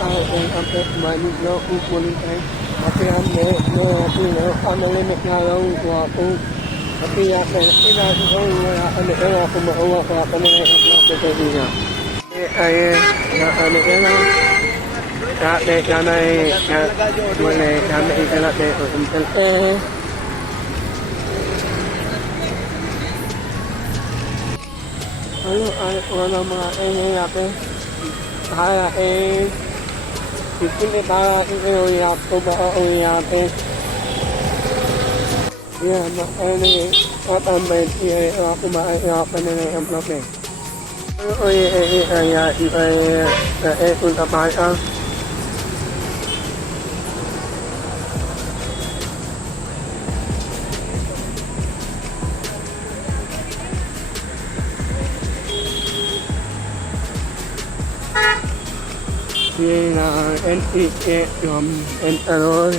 sampai banyak lo kumpulin tapi ang nalimit nga lang ako tapi inasasaw nga ako maawa ko ako na i-upload ito niya ay dati kanay muli kami ikalat ito ano ay wala mga natin kaya Bikin kita iuwiyak ko ba uwiyakin? Yan, ini matambay ako maiyakan na ng emplop kung kapay ang Yun na NPA yung ano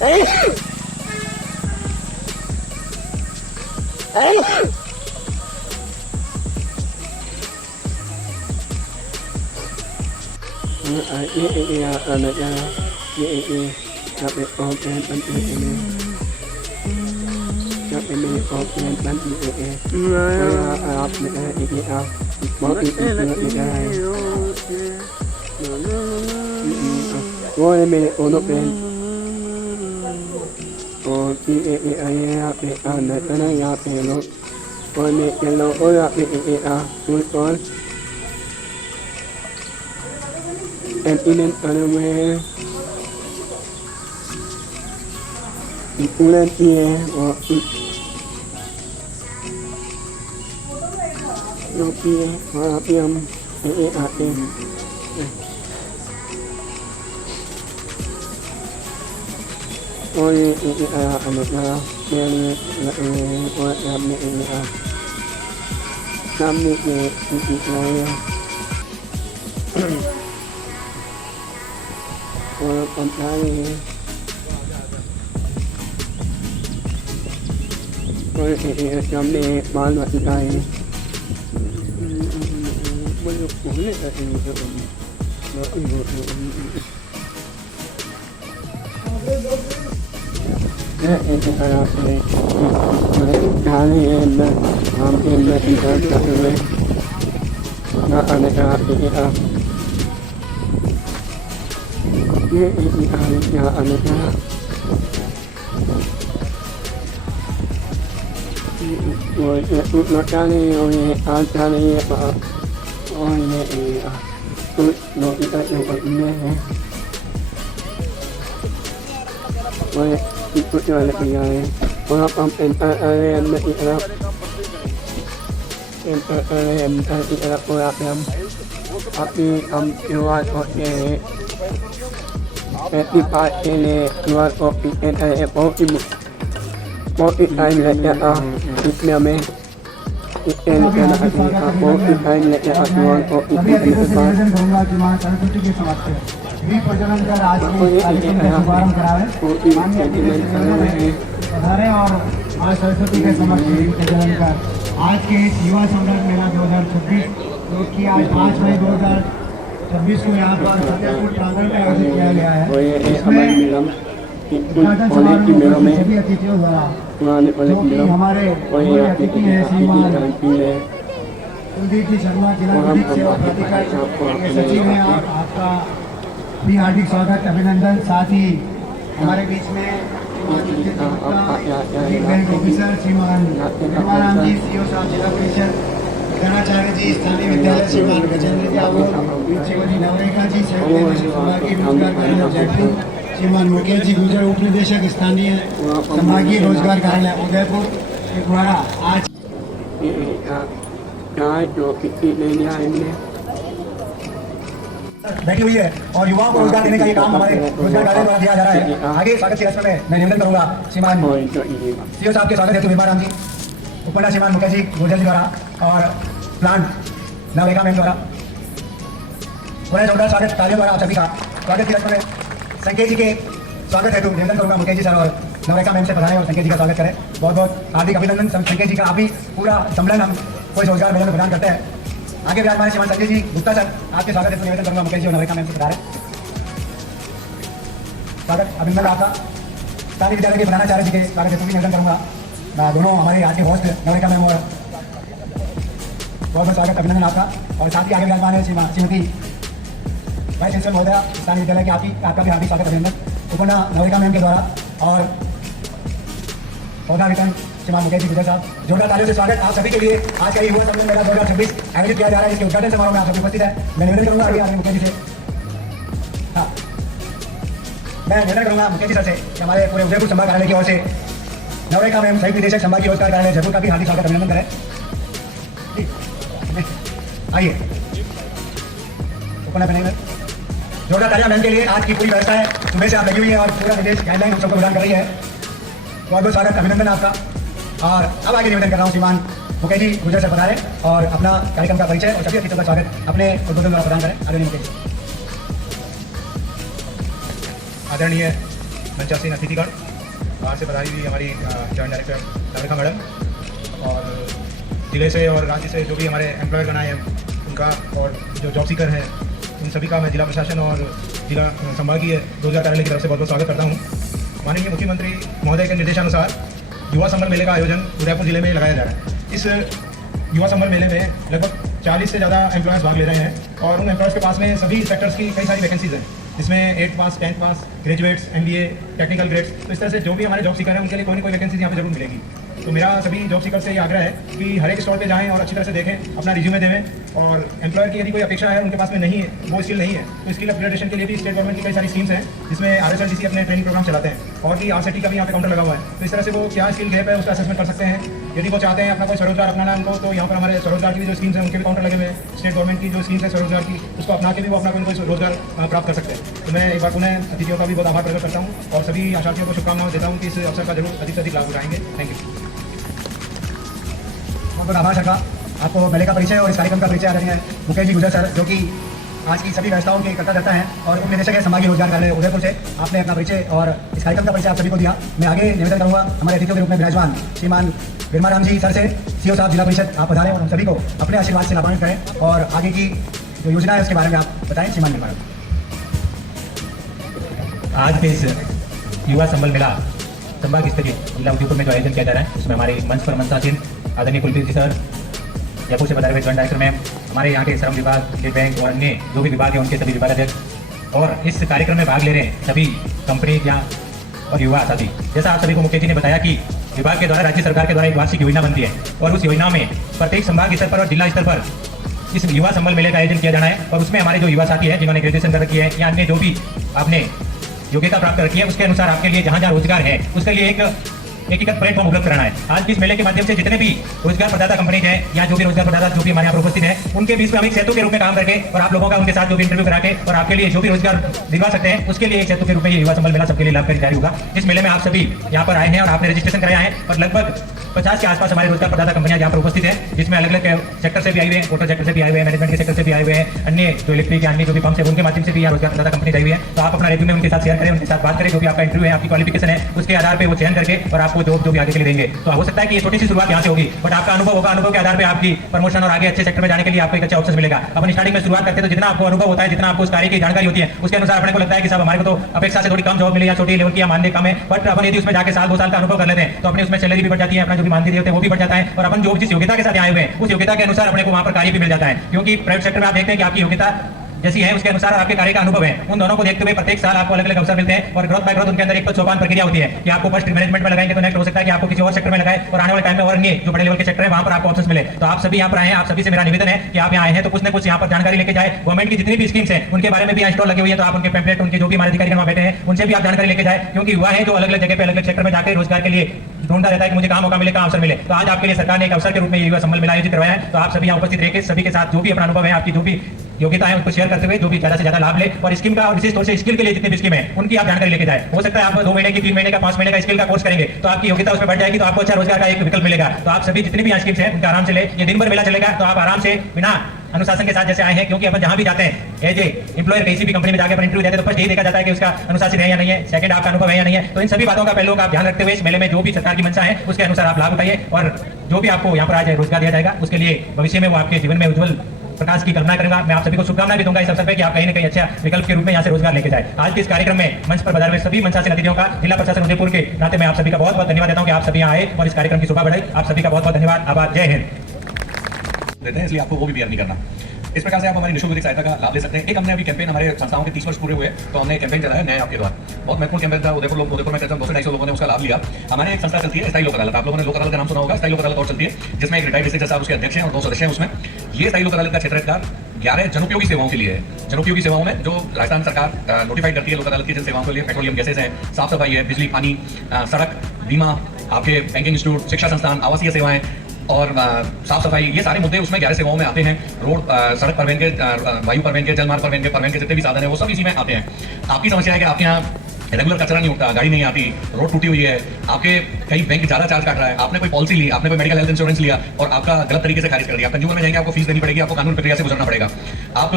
Ay! And in an anime, ulan iya o yopi mapiam ate oye ano na men o kami kami or pantay or kami malo tayo bulok ulit at ito kali na hampir na kita kami na anak kita ya anak nó cha này rồi cha này bảo ôi mẹ tôi nói tại đâu có mẹ ôi tôi chơi lại bây giờ ôi ông em mẹ em ôi em tapi yêu ai có cái di part ini keluar kopi ibu kopi air letaknya itu me ikan ikan kopi air letaknya keluar kopi ini प्रजनन का आज के कार्यक्रम का शुभारंभ करावे और मां सरस्वती के समक्ष प्रजनन कर आज के इस युवा सम्राट मेला 2026 जो कि आज 5 मई 2026 को यहाँ पर फतेहपुर प्रांगण में आयोजित किया गया है। इसमें उद्घाटन समारोह में सभी अतिथियों द्वारा जो कि हमारे अतिथि हैं श्रीमान कुलदीप जी शर्मा जिला विधिक सेवा प्राधिकार के सचिव हैं और आपका भी हार्दिक स्वागत अभिनंदन। साथ ही हमारे बीच में बैंक ऑफिसर श्रीमान निर्माराम जी सीओ साहब जिला परिषद गणाचार्य जी स्थानीय विद्यालय श्रीमान गजेंद्र जी श्रीमती नवरेखा जी सेक्रेटरी रोजगार के जयपुर श्रीमान मुकेश जी गुजर उप निदेशक स्थानीय संभागीय रोजगार कार्यालय उदयपुर के द्वारा आज चाय जो किसी ले लिया इनने बैठी हुई है और युवाओं को रोजगार देने का ये काम हमारे रोजगार कार्यालय द्वारा दिया जा रहा है। आगे स्वागत की रस्म में मैं निवेदन करूंगा श्रीमान सीओ साहब के स्वागत हेतु निर्मा राम जी, उपमंडल श्रीमान मुकेश जी गुर्जर जी द्वारा और प्लांट नवरेखा मैम द्वारा बड़े जोरदार स्वागत तालियों द्वारा आप सभी का स्वागत की रस्म में संकेत जी के स्वागत हेतु निवेदन करूंगा मुकेश जी सर और नवरेखा मैम से बधाएं और संकेत जी का स्वागत करें। बहुत बहुत हार्दिक अभिनंदन संकेत जी का। आप ही पूरा सम्मेलन हम कोई रोजगार मेले में प्रदान करते हैं। आगे विराजमान श्रीमान संजय जी गुप्ता सर आपके स्वागत हेतु निवेदन करूंगा मुकेश जी और नवरेखा मैम से बता रहे स्वागत अभिनंदन आपका। स्थानीय विद्यालय के प्रधानाचार्य जी के स्वागत हेतु भी निवेदन करूंगा। दोनों हमारे आज के होस्ट नवरेखा मैम और बहुत बहुत स्वागत अभिनंदन आपका। और साथ ही आगे विराजमान है श्रीमती वाइस चांसलर महोदया स्थानीय विद्यालय के आपका भी हार्दिक स्वागत अभिनंदन उपना नवरेखा मैम के द्वारा और पौधा वितरण श्रीमान मुकेश जी गुजर साहब। जोरदार तालियों से स्वागत आप सभी के लिए। आज का ये युवा सम्मेलन मेला 2026 आयोजित किया जा रहा है, इसके उद्घाटन समारोह में आप सभी उपस्थित है। मैं निवेदन करूंगा अभी आगे मुकेश जी से मैं निवेदन करूंगा मुकेश जी सर से कि हमारे पूरे उदयपुर संभाग कार्यालय की ओर से नवरेखा मैम संयुक्त निदेशक संभागीय रोजगार कार्यालय जयपुर का भी हार्दिक स्वागत अभिनंदन करें। आइए उपना बनेंगे। जोरदार तालियां मैम के लिए। आज की पूरी व्यवस्था है सुबह से आप लगी हुई है और पूरा निर्देश गाइडलाइन हम सबको प्रदान कर रही है। बहुत बहुत स्वागत अभिनंदन आपका। और अब आगे निवेदन कर रहा हूँ श्रीमान मुकेश जी गुजर से बता रहे और अपना कार्यक्रम का परिचय और सभी अतिथियों का स्वागत अपने उद्बोधन द्वारा प्रदान करें। आदरणीय मुकेश जी। आदरणीय मंचासीन अतिथिगण, बाहर से बधाई हुई हमारी जॉइंट डायरेक्टर नवरेखा मैडम और जिले से और राज्य से जो भी हमारे एम्प्लॉयरगण आए हैं उनका और जो जॉब सीकर हैं उन सभी का मैं जिला प्रशासन और जिला संभागीय रोजगार कार्यालय की तरफ से बहुत बहुत स्वागत करता हूँ। माननीय मुख्यमंत्री महोदय के निर्देशानुसार युवा सम्मेलन मेले का आयोजन उदयपुर जिले में लगाया जा रहा है। इस युवा सम्मेलन मेले में लगभग 40 से ज़्यादा एम्प्लॉयज़ भाग ले रहे हैं और उन एम्प्लॉयज़ के पास में सभी सेक्टर्स की कई सारी वैकेंसीज हैं, जिसमें 8th पास 10th पास ग्रेजुएट्स MBA टेक्निकल ग्रेड्स। तो इस तरह से जो भी हमारे जॉब सीकर हैं उनके लिए कोई ना कोई वैकेंसीज यहाँ पे जरूर मिलेगी। तो मेरा सभी जॉब सीकर से ये आग्रह है कि हर एक स्टॉल पे जाएं और अच्छी तरह से देखें, अपना रिज्यूमे देवें और एम्प्लॉयर की यदि कोई अपेक्षा है उनके पास में नहीं है, वो स्किल नहीं है, तो स्किल अपग्रेडेशन के लिए भी स्टेट गवर्नमेंट की कई सारी स्कीम्स हैं जिसमें RSLDC अपने ट्रेनिंग प्रोग्राम चलाते हैं और भी RCT का भी यहाँ पे काउंटर लगा हुआ है। तो इस तरह से वो क्या स्किल गैप है उसका असेसमेंट कर सकते हैं। यदि वो चाहते हैं अपना कोई स्वरोजगार अपनाना उनको, तो यहाँ पर हमारे स्वरोजगार की भी जो स्कीम्स हैं उनके भी काउंटर लगे हुए हैं। स्टेट गवर्नमेंट की जो स्कीम्स है स्वरोजगार की उसको अपना के भी वो अपना कोई रोजगार प्राप्त कर सकते हैं। तो मैं एक बार पुनः अतिथियों का भी बहुत आभार प्रकट करता हूँ और सभी आशार्थियों को शुभकामनाएं देता हूँ कि इस अवसर का जरूर अधिक से अधिक लाभ उठाएंगे। Thank you. बहुत आभार सर का। आपको मेले का परिचय और इस कार्यक्रम का परिचय आदरणीय मुकेश जी गुजर सर जो कि आज की सभी व्यवस्थाओं के करता रहता है और उप निदेशक है संभागीय रोजगार कार्यालय उदयपुर से। आपने अपना परिचय और इस कार्यक्रम का परिचय आप सभी को दिया। मैं आगे निवेदन करूंगा हमारे अतिथियों के रूप में विराजमान श्रीमान निर्मा राम जी सर से, सीओ साहब जिला परिषद आप पधारें और हम सभी को अपने आशीर्वाद से लाभान्वित करें और आगे की जो योजना है उसके बारे में आप बताएं। श्रीमान निर्मा राम। आज के इस युवा सम्मेलन मेला संभाग स्तरीय जिला उदयपुर में जो आयोजन किया जा रहा है उसमें हमारे मंच पर मंचासीन आदरणीय कुलदीप जी सर, जयपुर से बता रहे जॉइंट डायरेक्टर मैम, हमारे यहाँ के श्रम विभाग, स्टेट बैंक और अन्य जो भी विभाग है उनके सभी विभागाध्यक्ष और इस कार्यक्रम में भाग ले रहे हैं सभी कंपनी या और युवा साथी। जैसा आप सभी को मुकेश जी ने बताया कि विभाग के द्वारा राज्य सरकार के द्वारा एक वार्षिक योजना बनती है और उस योजना में प्रत्येक संभाग स्तर पर और जिला स्तर पर इस युवा सम्मेलन मेले का आयोजन किया जाना है और उसमें हमारे जो युवा साथी हैं जिन्होंने ग्रेजुएशन कर रखी है या अन्य जो भी आपने योग्यता प्राप्त कर रखी है उसके अनुसार आपके लिए जहाँ जहाँ रोजगार है उसके लिए एक एकीकृत प्लेटफॉर्म उपलब्ध कराना है। आज की इस मेले के माध्यम से जितने भी रोजगार प्रदाता कंपनीज हैं या जो भी रोजगार प्रदाता जो भी हमारे यहाँ पर उपस्थित हैं उनके बीच में हम एक सेतु के रूप में काम करके और आप लोगों का उनके साथ जो भी इंटरव्यू करा के और आपके लिए जो भी रोजगार दिलवा सकते हैं उसके लिए एक सेतु के रूप में ये युवा सम्मेलन मेला सबके लिए लाभकारी जारी होगा। इस मेले में आप सभी यहाँ पर आए हैं और आपने रजिस्ट्रेशन कराया है और लगभग 50 के आसपास हमारे रोजगार प्रदाता कंपनियां यहाँ पर उपस्थित हैं, जिसमें अलग अलग सेक्टर से भी आई हुए हैं, होटल सेक्टर से भी आए हुए हैं, मैनेजमेंट के सेक्टर से भी आए हुए हैं, अन्य जो इलेक्ट्रिक या अन्य जो भी पंप है उनके माध्यम से भी यहाँ रोजगार प्रदाता कंपनी आई हुई है। तो आप अपना रेज्यूमे उनके साथ शेयर करें, उनके साथ बात करें, जो भी आपका इंटरव्यू है, आपकी क्वालिफिकेशन है, उसके आधार पर वो चयन करके और आपको जॉब जो भी आगे के लिए देंगे। तो हो सकता है कि ये छोटी सी शुरुआत यहाँ से होगी बट आपका अनुभव होगा, अनुभव के आधार पर आपकी प्रमोशन और आगे अच्छे सेक्टर में जाने के लिए आपको एक अच्छा ऑप्शन मिलेगा। अपन स्टार्टिंग में शुरुआत करते हैं तो जितना आपको अनुभव होता है, जितना आपको उस कार्य की जानकारी होती है उसके अनुसार अपने को लगता है कि साहब हमारे को तो अपेक्षा से थोड़ी कम जॉब मिले या छोटी लेवल की मानदेय कम है, बट अपन यदि उसमें जाकर साल 2 साल का अनुभव कर लेते हैं तो अपने उसमें सैलरी भी बढ़ जाती है, अपना जो भी मानदेय होते हैं वो भी बढ़ जाता है और अपन जो जिस योग्यता के साथ आए हुए हैं उस योग्यता के अनुसार अपने को वहां पर कार्य भी मिल जाता है। क्योंकि प्राइवेट सेक्टर में आप देखते हैं कि आपकी योग्यता जैसी है उसके अनुसार आपके कार्य का अनुभव है, उन दोनों को देखते हुए प्रत्येक साल आपको अलग अलग अवसर मिलते हैं और ग्रोथ बाय ग्रोथ उनके अंदर एक सोपान प्रक्रिया होती है कि आपको फर्स्ट मैनेजमेंट में लगाएंगे तो नेक्स्ट हो सकता है कि आपको किसी और सेक्टर में लगाए और आने वाले टाइम में और अन्य जो बड़े लेवल के सेक्टर है वहां पर आपको ऑप्शंस मिले। तो आप सभी यहाँ पर आए हैं, आप सभी से मेरा निवेदन है कि आप यहाँ आए हैं तो कुछ न कुछ यहाँ पर जानकारी लेके जाए। गवर्नमेंट की जितनी भी स्कीम्स हैं उनके बारे में भी यहाँ स्टॉल लगे हुए हैं, तो आप उनके पैम्पलेट उनके जो भी हमारे अधिकारी वहाँ बैठे हैं उनसे भी आप जानकारी लेके जाए, क्योंकि युवा है जो अलग अलग जगह पे अलग अलग सेक्टर में जाकर रोजगार के लिए ढूंढता रहता है कि मुझे कहाँ मौका मिले, कहाँ अवसर मिले। तो आज आपके लिए सरकार ने एक अवसर के रूप में युवा सम्मेलन मेला आयोजित करवाया है। तो आप सभी यहाँ उपस्थित रहकर सभी के साथ जो भी अपना अनुभव है, आपकी जो भी योग्यता है उनको शेयर करते हुए जो भी ज्यादा से ज्यादा लाभ ले और स्कीम का और विशेष तौर से स्किल के लिए जितने भी स्कीम है उनकी आप जानकारी लेके जाए। हो सकता है आप 2 महीने की 3 महीने का 5 महीने का स्किल का कोर्स करेंगे तो आपकी योग्यता उसमें बढ़ जाएगी, तो आपको अच्छा रोजगार का एक विकल्प मिलेगा। तो आप सभी जितनी भी यहाँ स्कीम्स हैं उनका आराम से ले, ये दिन भर मेला चलेगा तो आप आराम से बिना अनुशासन के साथ जैसे आए हैं, क्योंकि अपन जहां भी जाते हैं एज ए एम्प्लॉयर किसी भी कंपनी में जाकर इंटरव्यू देते हैं तो फर्स्ट यही देखा जाता है कि उसका अनुशासित है या नहीं है, सेकंड आपका अनुभव है या नहीं है। तो इन सभी बातों का पहलुओं का आप ध्यान रखते हुए इस मेले में जो भी सरकार की मंशा है उसके अनुसार आप लाभ उठाइए और जो भी आपको यहाँ पर आज रोजगार दिया जाएगा उसके लिए भविष्य में वो आपके जीवन में उज्जवल प्रकाश की कल्पना करूंगा। मैं आप सभी को शुभकामनाएं भी दूंगा इस अवसर पे कि आप कहीं न कहीं अच्छा विकल्प के रूप में यहाँ से रोजगार लेके जाए। आज के इस कार्यक्रम में मंच पर बाजार में सभी मंचासीन अतिथियों का जिला प्रशासन उदयपुर के नाते मैं आप सभी का बहुत बहुत धन्यवाद देता हूँ कि आप सभी यहाँ आए और इस कार्यक्रम की शोभा बढ़ाई। आप सभी का बहुत बहुत धन्यवाद, आभार, जय हिंद। देते हैं, इसलिए आपको वो भी बियर नहीं करना। इस प्रकार से आप हमारी निःशुल्क विधिक सहायता का लाभ ले सकते हैं। एक हमने अभी कैंपेन हमारे संस्थाओं के 30 वर्ष पूरे हुए तो हमने कैंपेन चलाया न्याय आपके द्वार। बहुत महत्वपूर्ण कैंपेन था। उदयपुर में करीब 200-250 लोगों ने उसका लाभ लिया। हमारे एक संस्था चलती है स्थायी लोक अदालत, आप लोगों ने लोक अदालत का नाम सुना होगा। स्थायी लोक अदालत और चलती है जिसमें एक रिटायर्ड डिस्ट्रिक्ट जज साहब उसके अध्यक्ष हैं और 2 सदस्य हैं उसमें। ये स्थायी लोक अदालत का क्षेत्राधिकार 11 जनोपयोगी सेवाओं के लिए है। जनोपयोगी सेवाओं में जो राजस्थान सरकार नोटिफाइड करती है लोक अदालत की जिन सेवाओं के लिए, पेट्रोलियम गैसेज है, साफ सफाई है, बिजली, पानी, सड़क, बीमा, आपके बैंकिंग इंस्टीट्यूट, शिक्षा संस्थान, आवासीय सेवाएं और साफ सफाई, ये सारे मुद्दे उसमें 11 सेवाओं में आते हैं। रोड, सड़क परिवहन के, वायु परिवहन के, जलमार्ग परिवहन के जितने भी साधन है वो सब इसी में आते हैं। आपकी समस्या है कि आपके यहाँ रेगुलर कचरा नहीं उठता, गाड़ी नहीं आती, रोड टूटी हुई है, आपके कहीं बैंक ज़्यादा चार्ज काट रहा है, आपने कोई पॉलिसी ली, आपने कोई मेडिकल हेल्थ इंश्योरेंस लिया और आपका गलत तरीके से खारिज कर दिया, आप कंज्यूमर में जाएंगे, आपको फीस देनी पड़ेगी, आपको कानून प्रक्रिया से गुजरना पड़ेगा। आप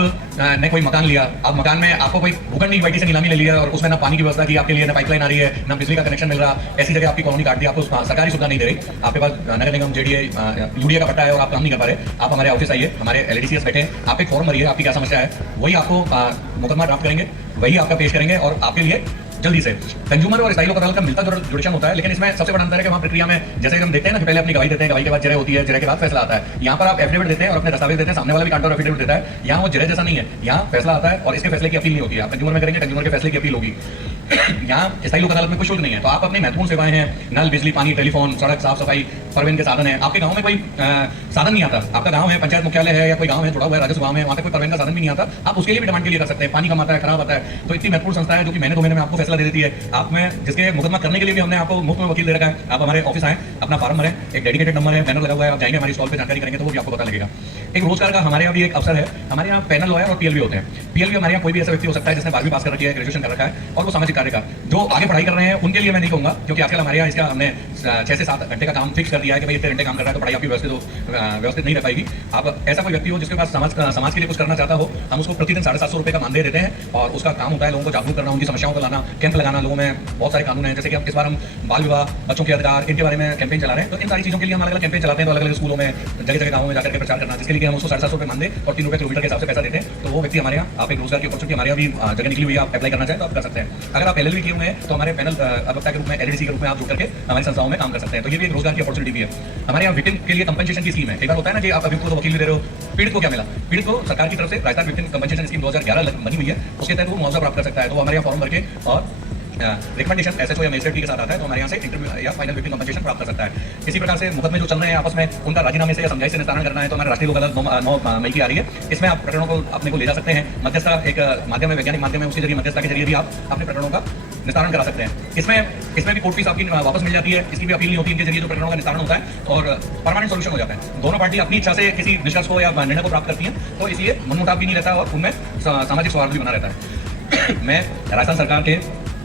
ने कोई मकान लिया, आप मकान में आपको कोई भूखंड यूआईटी से नीलामी ले लिया और उसमें ना पानी की व्यवस्था की आपके लिए, ना पाइपलाइन आ रही है, ना बिजली का कनेक्शन मिल रहा, ऐसी जगह आपकी कॉलोनी काट दी, आपको सरकारी सुविधा नहीं दे रही, आपके पास नगर निगम जेडीए यूडीए का पट्टा है और आप काम नहीं कर पा रहे, आप हमारे ऑफिस आइए, हमारे एलडीसीएस बैठे, आप एक फॉर्म भरिए, आपकी क्या समस्या है, वही आपको मुकदमा ड्राफ्ट करेंगे, वही आपका पेश करेंगे और आपके लिए जल्दी से। कंज्यूमर और स्थायी लोक अदालत का मिलता जुड़ेशन होता है, लेकिन इसमें सबसे बड़ा अंतर है कि वहाँ प्रक्रिया में जैसे हम देखते हैं ना कि पहले अपनी गवाही देते हैं, गवाही के बाद जिरह होती है, जिरह के बाद फैसला आता है। यहाँ पर आप एफिडेविट देते हैं और अपने दस्तावेज देते हैं, सामने वाला भी काउंटर एफिडेविट देता है। यहाँ वो जिरह जैसा नहीं है, यहाँ फैसला आता है और इसके फैसले की अपील नहीं होती है। आप कंज्यूमर में करेंगे, कंज्यूमर के फैसले की अपील होगी। यहाँ स्थायी लोक अदालत में कोई शुल्क नहीं है, तो आप अपनी महत्वपूर्ण सेवाएं हैं, नल, बिजली, पानी, टेलीफोन, सड़क, साफ सफाई, परिवहन के साधन है। आपके गांव में कोई साधन नहीं आता, आपका गांव है, पंचायत मुख्यालय है या कोई गांव है जुड़ा हुआ है राजस्व गांव में, वहाँ पे कोई परिवहन का साधन भी नहीं आता, आप उसके लिए भी डिमांड के लिए कर सकते हैं। पानी कम आता है, खराब आता है, तो इतनी महत्वपूर्ण संस्था है जो कि महीने 2 महीने में आपको फैसला दे देती है। आप में जिसके मुकदमा करने के लिए भी हमने आपको मुफ्त में वकील दे रखा है। आप हमारे ऑफिस आए, अपना फॉर्म भरें, एक डेडिकेटेड नंबर है, बैनर लगा हुआ है, आप जाएंगे हमारी स्टॉल पे जानकारी करेंगे तो वो भी आपको पता लगेगा। एक रोजगार का हमारे यहाँ भी एक अवसर है। हमारे यहाँ पैनल लॉयर और पीएलवी होते हैं। पीएलवी हमारे यहाँ कोई भी ऐसा व्यक्ति हो सकता है जिसने 12वीं पास कर रखी है, ग्रेजुएशन कर रखा है और वो सामाजिक कार्य का जो आगे पढ़ाई कर रहे हैं उनके लिए मैं नहीं कहूँगा, क्योंकि आजकल हमारे यहाँ इसका हमने 6 से 7 घंटे का काम फिक्स कर दिया है कि भाई इतने घंटे काम कर रहा है तो पढ़ाई आपकी व्यवस्थित नहीं रह पाएगी। आप ऐसा कोई व्यक्ति हो जिसके पास समाज के लिए कुछ करना चाहता हो, हम उसको प्रतिदिन 750 रुपये का मानदेय देते हैं और उसका काम होता है लोगों को जागरूक करना, उनकी समस्याओं को लाना, कैंप लगाना। लोगों में बहुत सारे कानून हैं, जैसे कि इस बार हम बाल विवाह, बच्चों के अधिकार, इनके बारे में कैंपेन चला रहे हैं। तो इन सारी चीज़ों के लिए हम अलग अलग कैंपेन चलाते हैं, तो अलग अलग स्कूलों में, जगह जगह गाँव में जाकर के प्रचार करना, जिसके लिए हम उसको 750 रुपये मानदेय और 3 रुपये किलोमीटर के हिसाब से पैसा देते हैं। तो वो व्यक्ति हमारे यहाँ, आप एक रोजगार की अपॉर्चुनिटी हमारे यहाँ भी जगह निकली हुई है, आप अप्लाई करना चाहें तो आप कर सकते हैं। अगर आप एलएलबी किए हुए हैं तो हमारे पैनल अभिवक्ता के रूप में, एलडीसी के रूप में आप जुड़ करके हमारी संस्थाओं में काम कर सकते हैं। तो ये भी एक रोजगार की अपॉर्चुनिटी भी है। हमारे यहाँ विक्टिम के लिए कंपनसेशन की स्कीम है। एक बार होता है ना कि आप अभियुक्त को वकील भी दे रहे हो, पीड़ित को क्या मिला? पीड़ित को सरकार की तरफ से राजस्थान विक्टिम कंपनसेशन स्कीम 2011 बनी हुई है, उसके तहत वो मुआवजा प्राप्त कर सकता है। तो हमारे यहाँ फॉर्म भर के और रिकमेंडेशन एसएचओ या मजिस्ट्रेट के साथ आता है तो हमारे यहाँ से इंटरव्यू या फाइनल विक्टिम कंपनसेशन प्राप्त कर सकता है। इसी प्रकार से मुकदमे जो चल रहे हैं आपस में, उनका राजीनामे से या समझाई से निस्तारण करना है तो हमारे राष्ट्रीय लोक अदालत 9 मई की आ रही है। इसमें आप प्रकरणों को अपने को ले जा सकते हैं। मध्यस्थता एक माध्यम है, वैज्ञानिक माध्यम है, उसके जरिए मध्यस्थता के जरिए भी आप अपने प्रकरणों का निस्तारण करा सकते हैं। इसमें भी कोर्ट फीस आपकी वापस मिल जाती है, इसकी भी अपील नहीं होती, इनके जरिए जो प्रकरणों का निस्तारण होता है और परमानेंट सोल्यूशन हो जाता है। दोनों पार्टी अपनी इच्छा से किसी निष्कर्ष को या निर्णय को प्राप्त करती हैं, तो इसलिए मनमुटाव भी नहीं रहता और उनमें सामाजिक सौहार्द भी बना रहता है। मैं राजस्थान सरकार के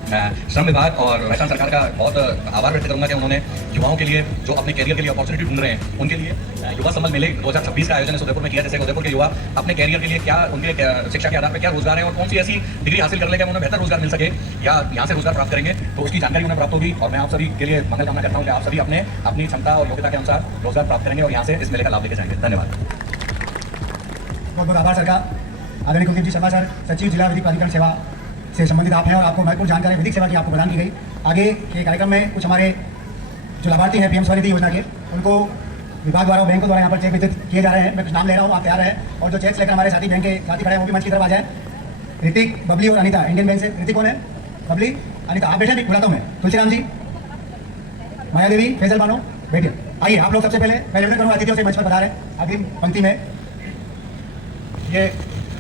श्रम विभाग और राजस्थान सरकार का बहुत आभार व्यक्त करूंगा कि उन्होंने युवाओं के लिए जो अपने कैरियर के लिए अपॉर्चुनिटी ढूंढ रहे हैं उनके लिए युवा संबल मेले 2026 का आयोजन इस उदयपुर में किया। जैसे उदयपुर के युवा अपने कैरियर के लिए क्या, उनके शिक्षा के आधार पर क्या रोजगार है और कौन सी ऐसी डिग्री हासिल कर लेगा उन्हें बेहतर रोजगार मिल सके या यहाँ से रोजगार प्राप्त करेंगे, तो उसकी जानकारी उन्हें प्राप्त होगी। और मैं आप सभी के लिए मंगल कामना करता हूँ कि आप सभी अपनी क्षमता और योग्यता के अनुसार रोजगार प्राप्त करेंगे और यहाँ से इस मेले का लाभ लेके जाएंगे। धन्यवाद। बहुत बहुत आभार सरकार। आदरणीय कुलदीप जी शर्मा सर, सचिव जिला विधिक प्राधिकरण सेवा से संबंधित आप हैं और आपको महत्वपूर्ण जानकारी विधिक सेवा की आपको प्रदान की गई। आगे के कार्यक्रम में कुछ हमारे जो लाभार्थी हैं पीएम स्वनिधि योजना के, उनको विभाग द्वारा और बैंकों द्वारा यहाँ पर चेक वितरित किए जा रहे हैं। मैं कुछ नाम ले रहा हूँ, आप तैयार हैं। और जो चेक्स लेकर हमारे साथी बैंक के साथी खड़े हैं वो भी मंच की तरफ आ जाए। ऋतिक, बबली और अनीता इंडियन बैंक से। ऋतिक कौन है? बबली, अनीता आप बैठे, नहीं बुलाता हूँ मैं। तुलसीराम जी, माया देवी, फैजल बानो, बैठिए। आइए आप लोग सबसे पहले करूँगा अतिथियों से मंच पर बता रहे हैं अग्रिम पंक्ति में। ये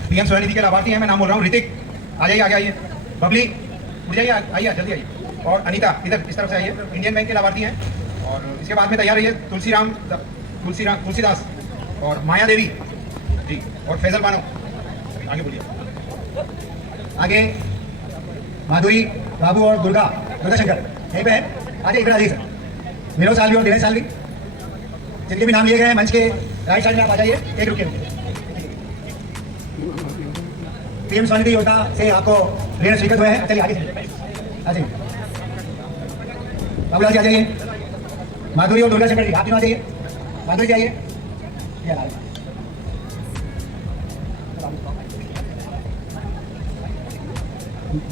पीएम स्वनिधि के लाभार्थी हैं, मैं नाम बोल रहा हूँ। ऋतिक आ जाइए, आगे आइए। बबली उठ जाइए, आइए जल्दी आइए। और अनीता इधर इस तरफ से आइए, इंडियन बैंक के लाभार्थी हैं। और इसके बाद में तैयार रहिए तुलसीदास और माया देवी जी और फैजल बानो, आगे बोलिए। आगे माधुरी, बाबू और दुर्गा शंकर यहीं पे है। आ जाइए, इधर आ जाइए सर। विनोद सालवी और दिनेश सालवी, जिनके भी नाम लिए गए हैं मंच के राइट साइड में आप आ जाइए। एक रुकिए। पीएम स्वनिधि योजना से आपको ऋण स्वीकृत हुए हैं। चलिए आगे चलिए, आ जाइए। बाबूलाल जी आ जाइए। माधुरी और दुर्गा शंकर जी आप तीनों आ जाइए। माधुरी जी आइए।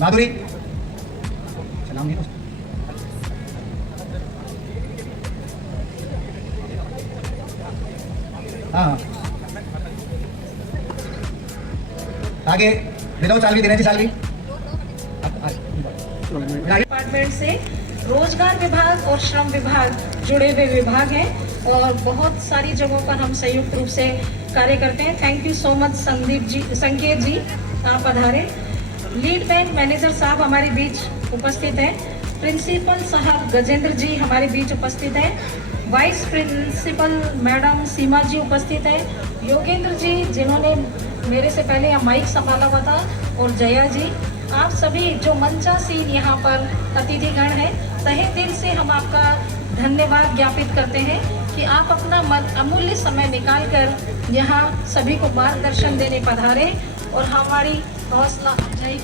माधुरी, नाम नहीं हाँ। आगे विनोद सालवी, दिनेश सालवी। डिपार्टमेंट से रोजगार विभाग और श्रम विभाग जुड़े हुए विभाग हैं और बहुत सारी जगहों पर हम संयुक्त रूप से कार्य करते हैं। थैंक यू सो मच संकेत जी, आप पधारे। लीड बैंक मैनेजर साहब हमारे बीच उपस्थित हैं। प्रिंसिपल साहब गजेंद्र जी हमारे बीच उपस्थित हैं। वाइस प्रिंसिपल मैडम सीमा जी उपस्थित हैं। योगेंद्र जी जिन्होंने मेरे से पहले यहाँ माइक संभाला हुआ था, और जया जी, आप सभी जो मंचासीन यहाँ पर अतिथिगण हैं, तहे दिल से हम आपका धन्यवाद ज्ञापित करते हैं कि आप अपना अमूल्य समय निकालकर यहाँ सभी को मार्गदर्शन देने पधारे और हमारी हौसला अफजाई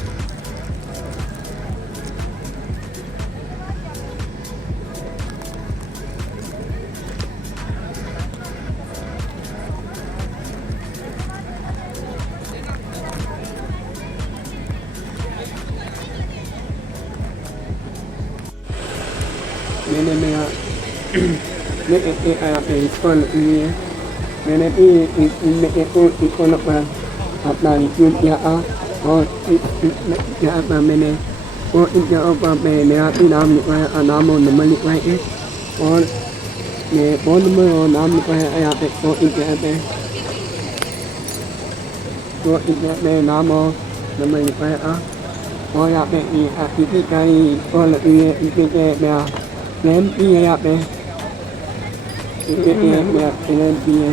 मैंने भी इसको अपना रिक्रूट किया और यहाँ पर मैंने और इन जगहों पर मेरा भी नाम लिखवाया, नाम और नंबर लिखवाए और मैं फ़ोन नंबर और नाम लिखवाया यहाँ पे। तो इन जगह पे नाम और नंबर लिखवाया और यहाँ पे किसी का ही कॉल इनके मेरा प्लान भी है यहाँ पे। मेरा प्लान भी है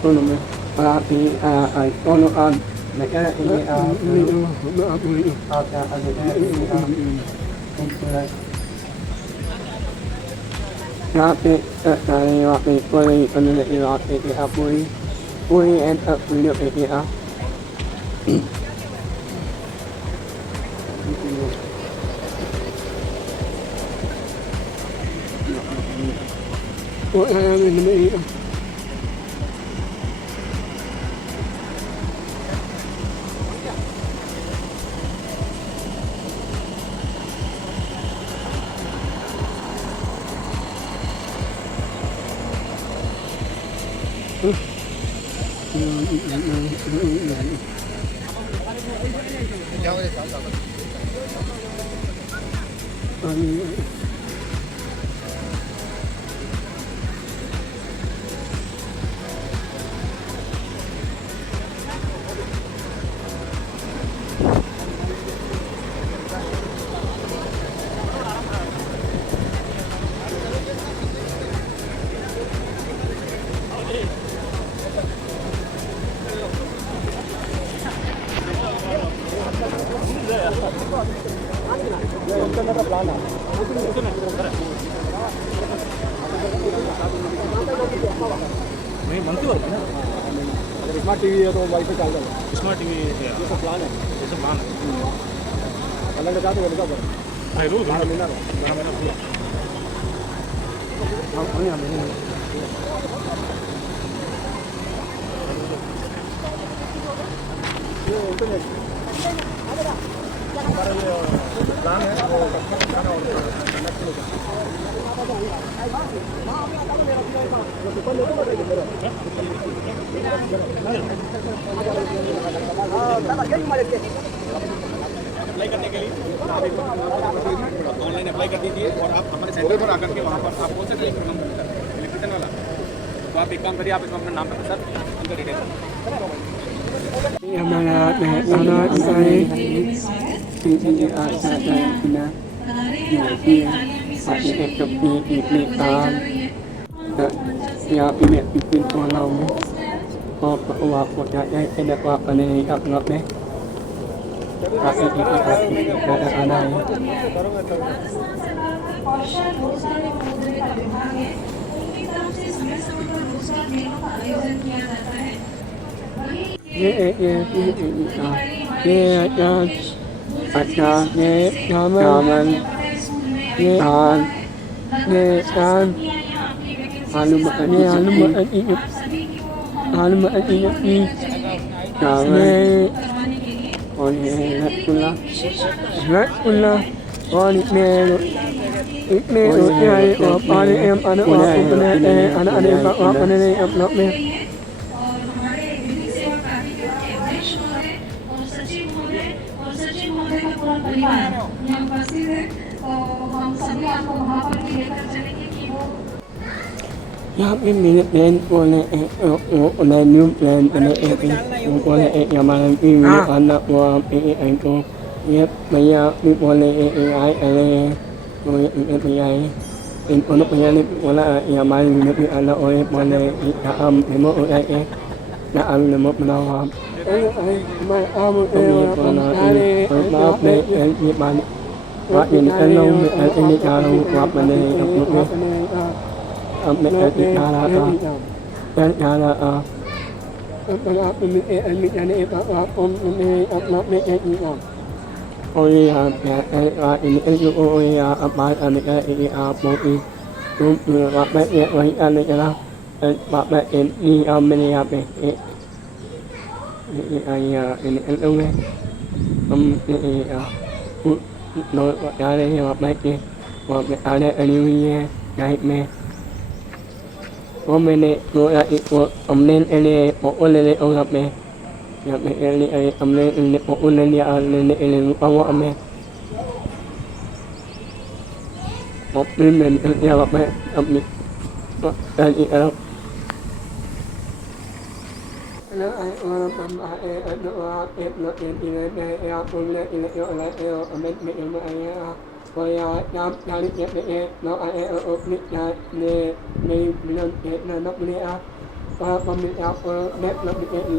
फ़ोन नंबर और आप भी दोनों आप मैं कह यहाँ पे सारे वहाँ पे पूरी उन्होंने वहाँ पे किया पूरी एंड अप वीडियो पे किया। नहीं मंथली वर्क है ना। अगर स्मार्ट टीवी है तो वाईफाई चल जाएगा। स्मार्ट टीवी ये सब प्लान है, ये सब प्लान है। अलग लगा तो लगा पर नहीं रोज 12 महीना पूरा हम नहीं ये इंटरनेट हमारा ये प्लान है वो और अप्लाई करने के लिए ऑनलाइन अप्लाई कर दीजिए और आप हमारे सेंटर पर आकर के वहाँ पर आप कौन सा कलेक्टर काम मिलता है इलेक्ट्रिशियन वाला, तो आप एक काम करिए, आप इसमें अपना नाम बता सर, उनका डिटेल हमारा अनाज सारे चीज़ें आता है ना ये masih tetap di pelitaan ya ini bikin kolam waktu ada apa nih upload nih kasih itu ada aneh कौशल रोजगार एवं मुद्रे का विभाग है, उनकी तरफ से समय समय पर रोजगार मेलों का आयोजन किया जाता है। वहीं और हमारे विधि सेवा प्राधिकरण के अध्यक्ष महोदय और सचिव महोदय का पूरा परिवार यहाँ उपस्थित है, तो हम सभी आपको वहाँ पर भी लेकर चलेंगे कि वो यहाँ पे मेरे प्लान बोले न्यू प्लान बोले हमारे anak buah AI itu ya banyak ni boleh AI ada AI untuk penyanyi bola yang main ni ada oleh boleh demo AI daam demo penawam maaf ni ban Pak ini kalau ini kalau apa ni dan cara oh iya ini itu oh iya apa ini apa ini apa ya ini adalah apa ini ini apa ini itu ini nói ra đây hoặc mấy kia hoặc ở đây ở đây này mẹ có mẹ này nói là ít ông nên ele ông lên ông gặp mẹ gặp mẹ ele ông lên ông lên dia lên ele ông mẹ một bên mình nhà gặp mẹ ông mẹ đây ở nó ai orang pemah doa nó ini ya punya ini ya amen me ya saya nam dari ya no ai ni ne bilang na no beli apa pemilik apa net lebih ini